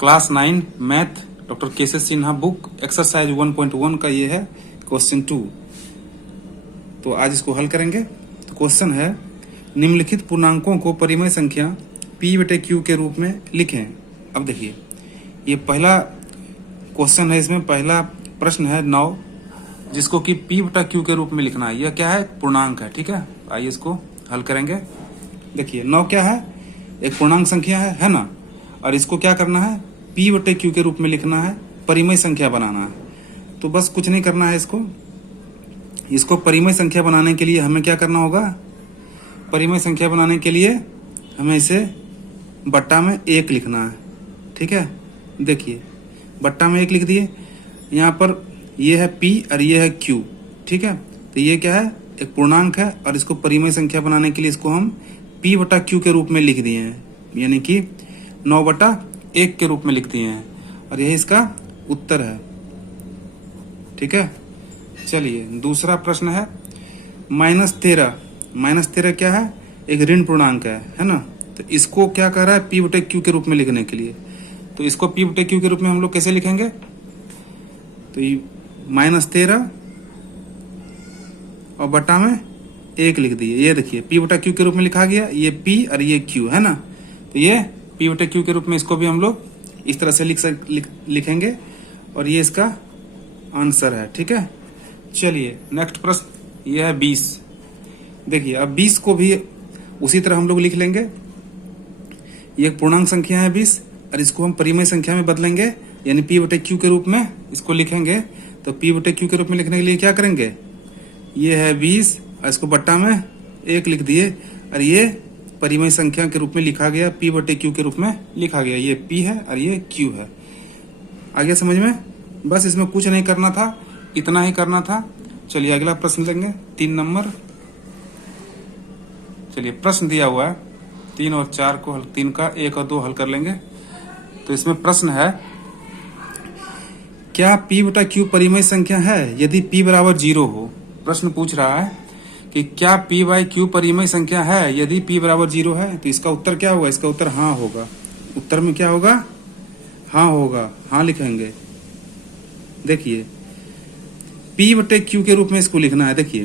Class 9 math doctor केसे Sinha book exercise 1.1 का ये है क्वेश्चन 2। तो आज इसको हल करेंगे। तो क्वेश्चन है निम्नलिखित पूर्णांकों को परिमेय संख्या p/q के रूप में लिखें। अब देखिए ये पहला क्वेश्चन है, इसमें पहला प्रश्न है 9, जिसको कि p/q के रूप में लिखना है। यह क्या है? पूर्णांक है। ठीक है, आइए इसको हल करेंगे। देखिए 9 क्या है? एक पूर्णांक संख्या है ना, और इसको क्या करना है? p/q के रूप में लिखना है, परिमेय संख्या बनाना है। तो बस कुछ नहीं करना है, इसको परिमेय संख्या बनाने के लिए हमें क्या करना होगा? परिमेय संख्या बनाने के लिए हमें इसे बट्टा में 1 लिखना है। ठीक है, देखिए बट्टा में 1 लिख दिए। यहाँ पर ये है p और ये है q। ठीक है, तो ये क्या है? एक पूर्णांक है, और इसको परिमेय संख्या बनाने के लिए इसको हम p/q के रूप में लिख दिए हैं, यानी कि 9/1 के रूप में लिख दिए हैं, और यही इसका उत्तर है। ठीक है, चलिए दूसरा प्रश्न है -13। -13 क्या है? एक ऋण पूर्णांक है ना। तो इसको क्या कर रहा है? p/q के रूप में लिखने के लिए। तो इसको p/q के रूप में हम लोग कैसे लिखेंगे? तो -13 और बटा में 1 लिख दिए। ये देखिए p/q के रूप में लिखा गया, ये p और ये q है ना। तो ये p/q के रूप में इसको भी हम लोग इस तरह से लिखेंगे, और ये इसका आंसर है। ठीक है, चलिए नेक्स्ट प्रश्न ये है 20। देखिए अब 20 को भी उसी तरह हम लोग लिख लेंगे। ये एक पूर्णांक संख्या है 20, और इसको हम परिमेय संख्या में बदलेंगे, यानी p/q के रूप में इसको लिखेंगे। तो p/q के रूप में लिखने के लिए क्या करेंगे? ये है 20 और इसको बट्टा में 1 लिख दिए, और ये परिमेय संख्या के रूप में लिखा गया, p/q के रूप में लिखा गया। ये p है और ये q है। आ गया समझ में? बस इसमें कुछ नहीं करना था, इतना ही करना था। चलिए अगला प्रश्न लेंगे, 3 नंबर। चलिए प्रश्न दिया हुआ है 3 और 4 को 3 का 1 और 2 हल कर लेंगे। तो इसमें प्रश्न है क्या p/q परिमेय संख्या है यदि p बराबर 0 हो। प्रश्न पूछ रहा है कि क्या p/q परिमेय संख्या है यदि p बराबर 0 है। तो इसका उत्तर क्या होगा? इसका उत्तर हाँ होगा। उत्तर में क्या होगा? हाँ होगा, हाँ लिखेंगे। देखिए p/q के रूप में इसको लिखना है। देखिए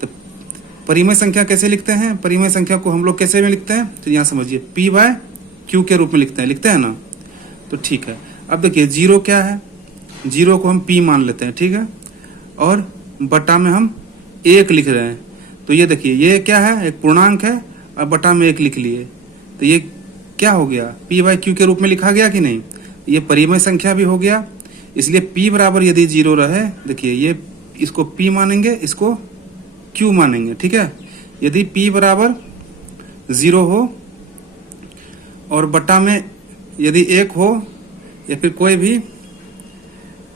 तो परिमेय संख्या कैसे लिखते हैं? परिमेय संख्या को हम लोग कैसे में लिखते हैं? तो यहाँ समझिए p/q के रूप में लिखते हैं ना। तो ठीक है, अब देखिए 0 क्या है? 0 को हम p मान लेते हैं। ठीक है, और बटा में हम 1 लिख रहे हैं। तो ये देखिए ये क्या है? एक पूर्णांक है, और बटा में 1 लिख लिए। तो ये क्या हो गया? p/q के रूप में लिखा गया कि नहीं? ये परिमेय संख्या भी हो गया। इसलिए p बराबर यदि 0 रहे, देखिए ये इसको p मानेंगे, इसको q मानेंगे। ठीक है, यदि p बराबर 0 हो और बटा में यदि 1 हो या फिर कोई भी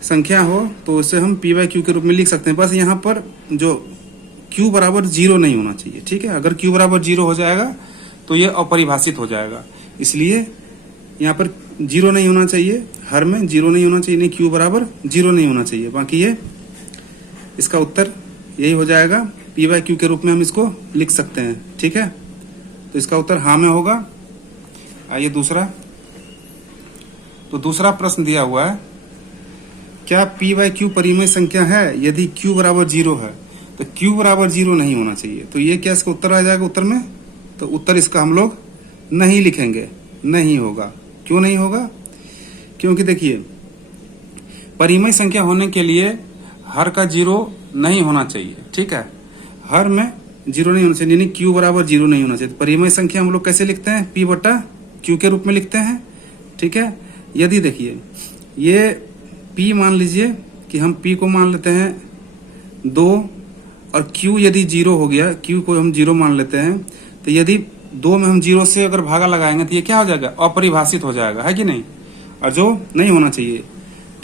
संख्या हो, तो उसे हम p/q के रूप में लिख सकते हैं। बस यहाँ पर जो q बराबर 0 नहीं होना चाहिए। ठीक है, अगर q बराबर 0 हो जाएगा तो ये अपरिभाषित हो जाएगा। इसलिए यहाँ पर 0 नहीं होना चाहिए, हर में 0 नहीं होना चाहिए, नहीं q बराबर 0 नहीं होना चाहिए। बाकी ये इसका उत्तर यही हो जाएगा, p/q के रूप में हम इसको लिख सकते हैं। ठीक है, तो इसका उत्तर हाँ में होगा। आइए दूसरा। तो दूसरा प्रश्न दिया हुआ है क्या p/q परिमेय संख्या है यदि q बराबर 0 है। तो q बराबर 0 नहीं होना चाहिए। तो ये क्या इसका उत्तर आ जाएगा? उत्तर में तो उत्तर इसका हम लोग नहीं लिखेंगे, नहीं होगा। क्यों नहीं होगा? क्योंकि देखिए परिमेय संख्या होने के लिए हर का 0 नहीं होना चाहिए। ठीक है, हर में 0 नहीं होना चाहिए, यानी q बराबर 0 नहीं होना चाहिए। परिमेय संख्या हम लोग कैसे लिखते हैं? p/q के रूप में लिखते हैं। ठीक है, यदि देखिए ये p मान लीजिए कि हम p को मान लेते हैं 2, और q यदि 0 हो गया, q को हम 0 मान लेते हैं, तो यदि 2 में हम 0 से अगर भागा लगाएंगे तो ये क्या हो जाएगा? अपरिभाषित हो जाएगा, है कि नहीं? और जो नहीं होना चाहिए।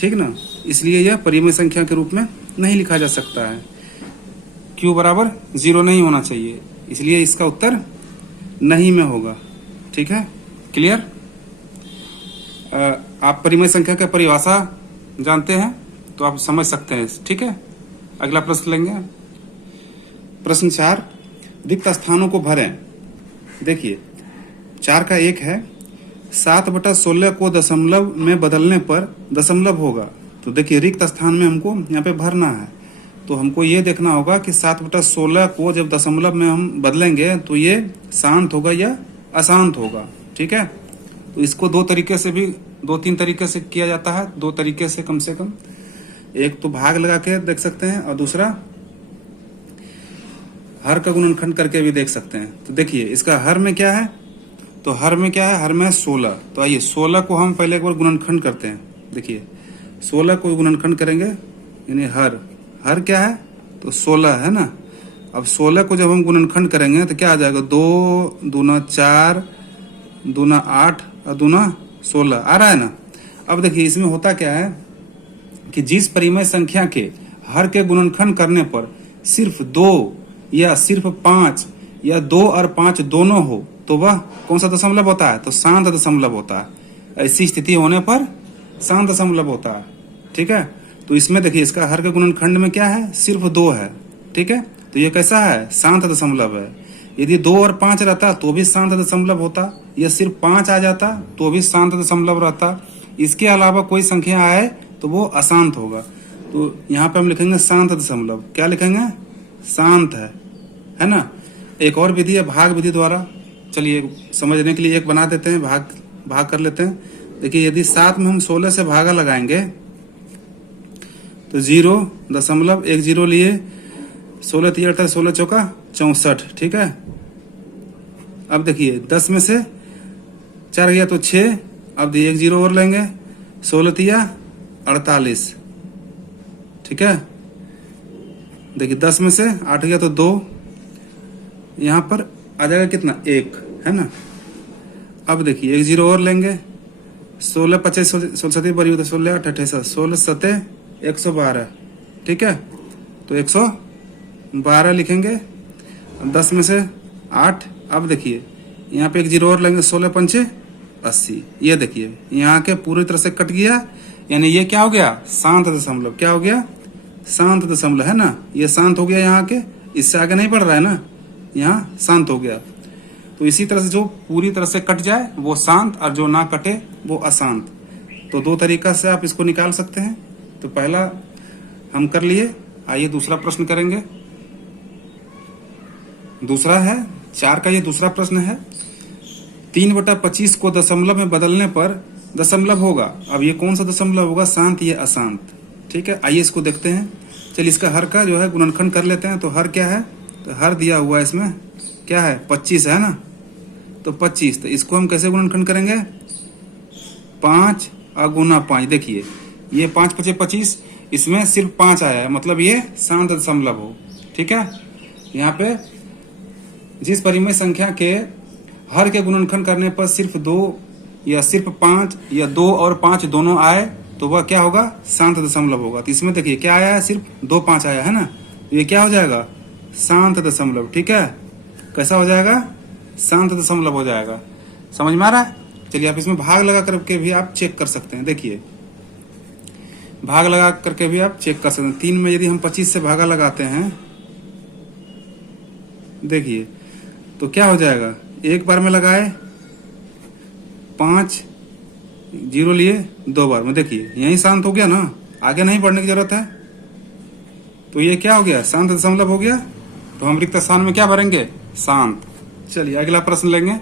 ठीक ना, इसलिए यह परिमेय संख्या के रूप में नहीं लिखा जा सकता है। q बराबर 0 नहीं होना चाहिए, इसलिए इसका उत्तर नहीं में होगा। ठीक है, क्लियर? आप परिमेय संख्या का परिभाषा जानते हैं तो आप समझ सकते हैं। ठीक है, अगला प्रश्न लेंगे। प्रश्न 4, रिक्त स्थानों को भरें। देखिए 4 का 1 है, 7/16 को दशमलव में बदलने पर दशमलव होगा। तो देखिए रिक्त स्थान में हमको यहाँ पे भरना है, तो हमको ये देखना होगा कि 7/16 को जब दशमलव में हम बदलेंगे तो ये शांत होगा या अशांत होगा। ठीक है, तो इसको दो तीन तरीके से किया जाता है, दो तरीके से कम। एक तो भाग लगा के देख सकते हैं और दूसरा हर का गुणनखंड करके भी देख सकते हैं। तो देखिए इसका हर में क्या है, तो हर में क्या है, हर में 16। तो आइए 16 को हम पहले एक बार गुणनखंड करते हैं। देखिए 16 को गुणनखंड करेंगे, यानी हर क्या है, तो 16 है ना। अब 16 को जब हम गुणनखंड करेंगे तो क्या आ जाएगा, 2 दूना 4 दूना 8 और दूना 16 आ रहा है ना। अब देखिए इसमें होता क्या है कि जिस परिमेय संख्या के हर के गुणनखंड करने पर सिर्फ 2 या सिर्फ 5 या 2 और 5 दोनों हो तो वह कौन सा दशमलव होता है, तो शांत दशमलव होता है। ऐसी स्थिति होने पर शांत दशमलव होता है। ठीक है, तो इसमें देखिए इसका हर के गुणनखंड में क्या है, सिर्फ 2 है। ठीक है, तो ये कैसा है, शांत दशमलव है। यदि 2 और 5 रहता तो भी शांत दशमलव होता, या सिर्फ 5 आ जाता तो भी शांत दशमलव रहता। इसके अलावा कोई संख्या आए तो वो अशांत होगा। तो यहाँ पे हम लिखेंगे शांत दशमलव। क्या लिखेंगे, शांत है ना। एक और विधि है भाग विधि द्वारा, चलिए समझने के लिए एक बना देते हैं, भाग कर लेते हैं। देखिए यदि 7 में हम 16 से भागा लगाएंगे तो 0.10 लिए 16 3 18 16 चौका 64। ठीक है, अब देखिए 10 में से 4 गया तो 6, अब 1 0 और लेंगे, 16 3 48। ठीक है, देखिए 10 में से 8 गया तो 2, यहाँ पर आ जाएगा कितना, 1 है ना। अब देखिए 1 0 और लेंगे, 16 25 16 7 बड़ी होता 16 8 28 16 7 112। ठीक है, तो 112 लिखेंगे, 10 में से 8। अब देखिए यहाँ पे 1 0 और लेंगे, 16 5 80। ये देखिए यहाँ के पूरी तरह से कट गया, यानी ये क्या हो गया, शांत दशमलव। क्या हो गया, शांत दशमलव है ना। ये शांत हो गया, यहाँ के इससे आगे नहीं बढ़ रहा है ना, यहाँ शांत हो गया। तो इसी तरह से जो पूरी तरह से कट जाए वो शांत, और जो ना कटे वो अशांत। तो दो तरीका से आप इसको निकाल सकते हैं। तो पहला हम कर लिए, आइए दूसरा प्रश्न करेंगे। दूसरा है 4 का, ये दूसरा प्रश्न है। 3/25 को दशमलव में बदलने पर दशमलव होगा। अब ये कौन सा दशमलव होगा, शांत या अशांत। ठीक है, आइए इसको देखते हैं। चलिए इसका हर का जो है गुणनखंड कर लेते हैं। तो हर क्या है, तो हर दिया हुआ है इसमें क्या है, 25 है ना। तो 25, तो इसको हम कैसे गुणनखंड करेंगे, 5 और गुना 5। देखिए ये 5 5 25, इसमें सिर्फ 5 आया है, मतलब ये शांत दशमलव हो। ठीक है, यहाँ पे जिस परिमेय संख्या के हर के गुणनखंड करने पर सिर्फ 2 या सिर्फ 5 या 2 और 5 दोनों आए तो वह क्या होगा, शांत दशमलव होगा। तो इसमें देखिए क्या आया है, सिर्फ 2 5 आया है ना, तो ये क्या हो जाएगा, शांत दशमलव। ठीक है, कैसा हो जाएगा, शांत दशमलव हो जाएगा। समझ में आ रहा है। चलिए आप इसमें भाग लगा करके भी आप चेक कर सकते हैं। देखिए भाग लगा करके भी आप चेक कर सकते हैं। 3 में यदि हम 25 से भागा लगाते हैं, देखिए तो क्या हो जाएगा, एक बार में लगाए 5 0 लिए 2 बार में, देखिए यही शांत हो गया ना, आगे नहीं बढ़ने की जरूरत है। तो ये क्या हो गया, शांत दशमलव हो गया। तो हम रिक्त स्थान में क्या भरेंगे, शांत। चलिए अगला प्रश्न लेंगे,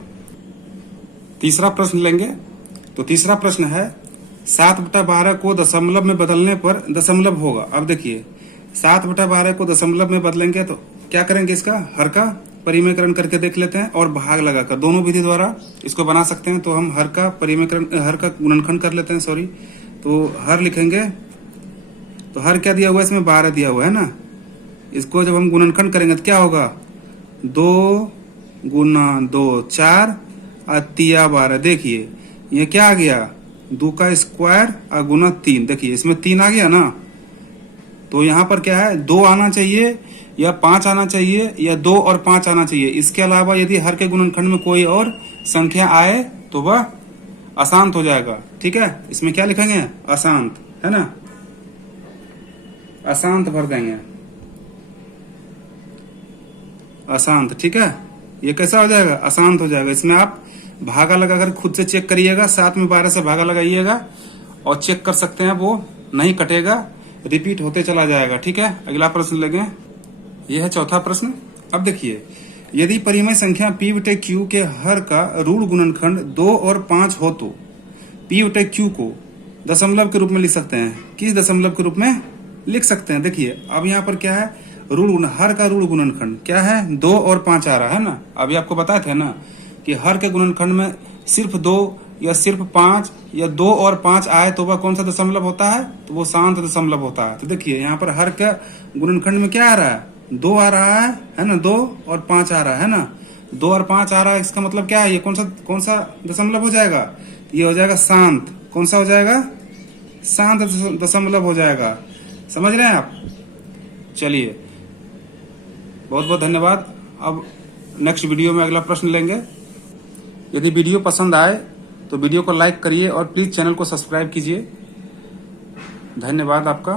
तीसरा प्रश्न लेंगे। तो तीसरा प्रश्न है 7/12 को दशमलव में बदलने पर दशमलव होगा। अब देखिए 7/12 को दशमलव में बदलेंगे तो क्या करेंगे, इसका हर का परिमेयकरण करके देख लेते हैं, और भाग लगाकर दोनों विधि द्वारा इसको बना सकते हैं। तो हम हर का परिमेयकरण, हर का गुणनखंड कर लेते हैं, सॉरी। तो हर लिखेंगे, तो हर क्या दिया हुआ है, इसमें 12 दिया हुआ है ना। इसको जब हम गुणनखंड करेंगे तो क्या होगा, 2 गुना 2 4 और 3 12। देखिए ये क्या आ गया, 2 का स्क्वायर और गुना 3। देखिए इसमें 3 आ गया ना। तो यहाँ पर क्या है, 2 आना चाहिए या 5 आना चाहिए, या 2 और 5 आना चाहिए। इसके अलावा यदि हर के गुणनखंड में कोई और संख्या आए तो वह अशांत हो जाएगा। ठीक है, इसमें क्या लिखेंगे, अशांत, है ना, अशांत भर देंगे, अशांत। ठीक है, ये कैसा हो जाएगा, अशांत हो जाएगा। इसमें आप भागा लगाकर खुद से चेक करिएगा, साथ में 12 से भागा लगाइएगा और चेक कर सकते हैं, वो नहीं कटेगा, रिपीट होते चला जाएगा। ठीक है, अगला प्रश्न लगे, यह है चौथा प्रश्न। अब देखिए, यदि परिमेय संख्या p बटे q के हर का ऋण गुणनखंड 2 और 5 हो तो p बटे q को दशमलव के रूप में लिख सकते हैं। किस दशमलव के रूप में लिख सकते हैं? देखिए अब यहाँ पर क्या है, हर का ऋण गुणनखंड क्या है, 2 और 5 आ रहा है ना। अभी आपको बताए थे ना कि हर के गुणनखंड में सिर्फ 2 या सिर्फ 5 या 2 और 5 आए तो वह कौन सा दशमलव होता है, तो वो शांत दशमलव होता है। तो देखिए यहाँ पर हर का गुणनखंड में क्या आ रहा है, 2 आ रहा है ना, 2 और 5 आ रहा है ना, 2 और 5 आ रहा है। इसका मतलब क्या है, ये कौन सा दशमलव हो जाएगा, ये हो जाएगा शांत। कौन सा हो जाएगा, शांत दशमलव हो जाएगा। समझ रहे हैं आप? चलिए, बहुत बहुत धन्यवाद। अब नेक्स्ट वीडियो में अगला प्रश्न लेंगे। यदि वीडियो पसंद आए तो वीडियो को लाइक करिए और प्लीज चैनल को सब्सक्राइब कीजिए। धन्यवाद आपका।